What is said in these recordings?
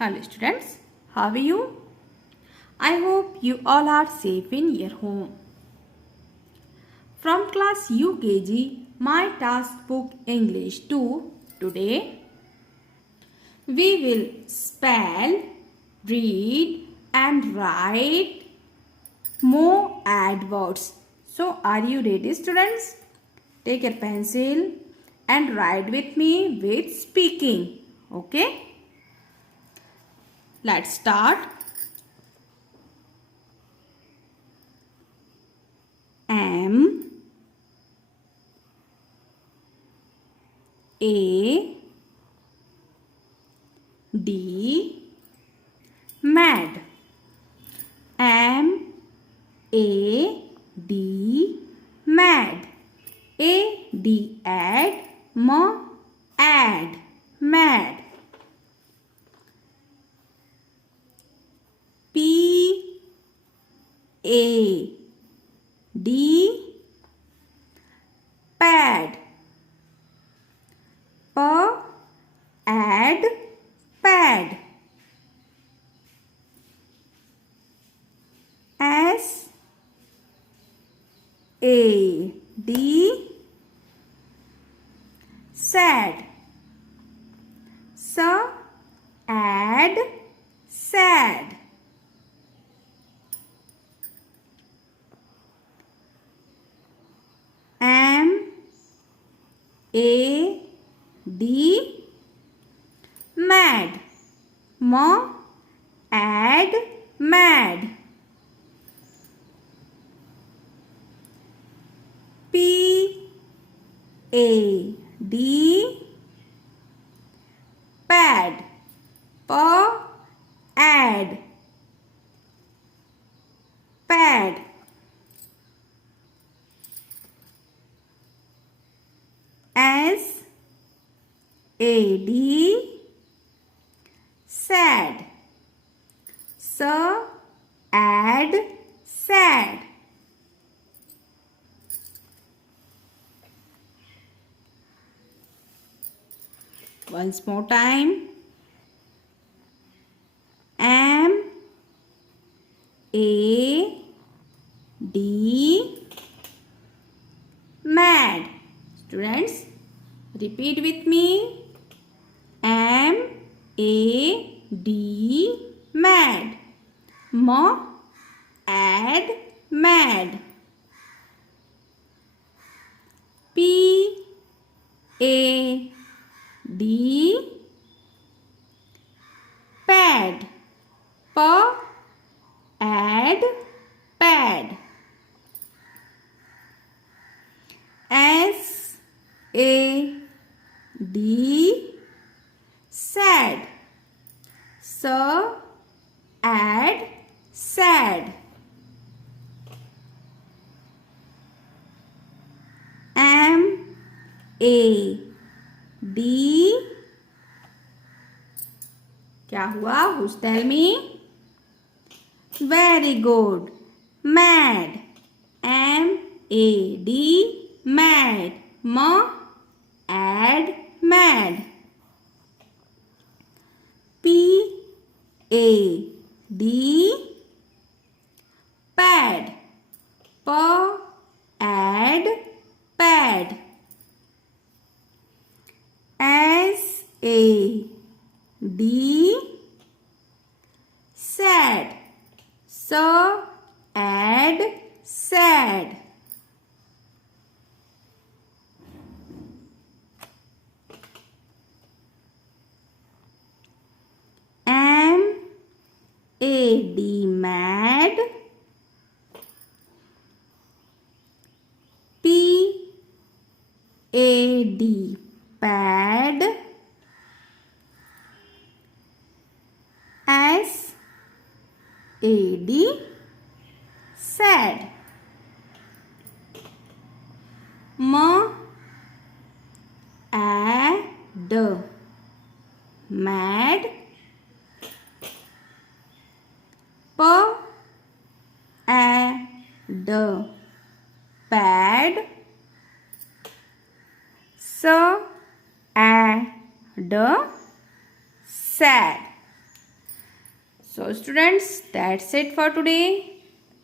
Hello students, how are you? I hope you all are safe in your home. From class UKG, my task book English 2, today we will spell, read and write more adwords. So are you ready students? Take your pencil and write with me with speaking. Okay? Let's start. M A D mad. M A D mad. A D add M add mad. P A D pad. P add pad. S A D sad. S add sad. M A D mad. M add mad. P A D pad. P add pad. S A D sad. S add sad. Once more time. M A D mad. Students, repeat with me. M A D mad. M add mad. P A D pad. P add pad. S A D sad. S add sad. M A D क्या हुआ? Who's tell me? Very good. Mad. M A D mad. M add mad. P A D pad. P add pad. S A D sad. S add sad. M A D mad. P A D pad. S A D sad. M add mad. P add pad. S add sad. So students, that's it for today.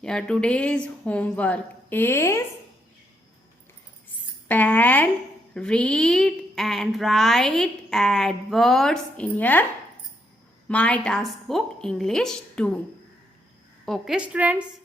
Your today's homework is spell, read and write add words in your My Task Book English 2. Okay students.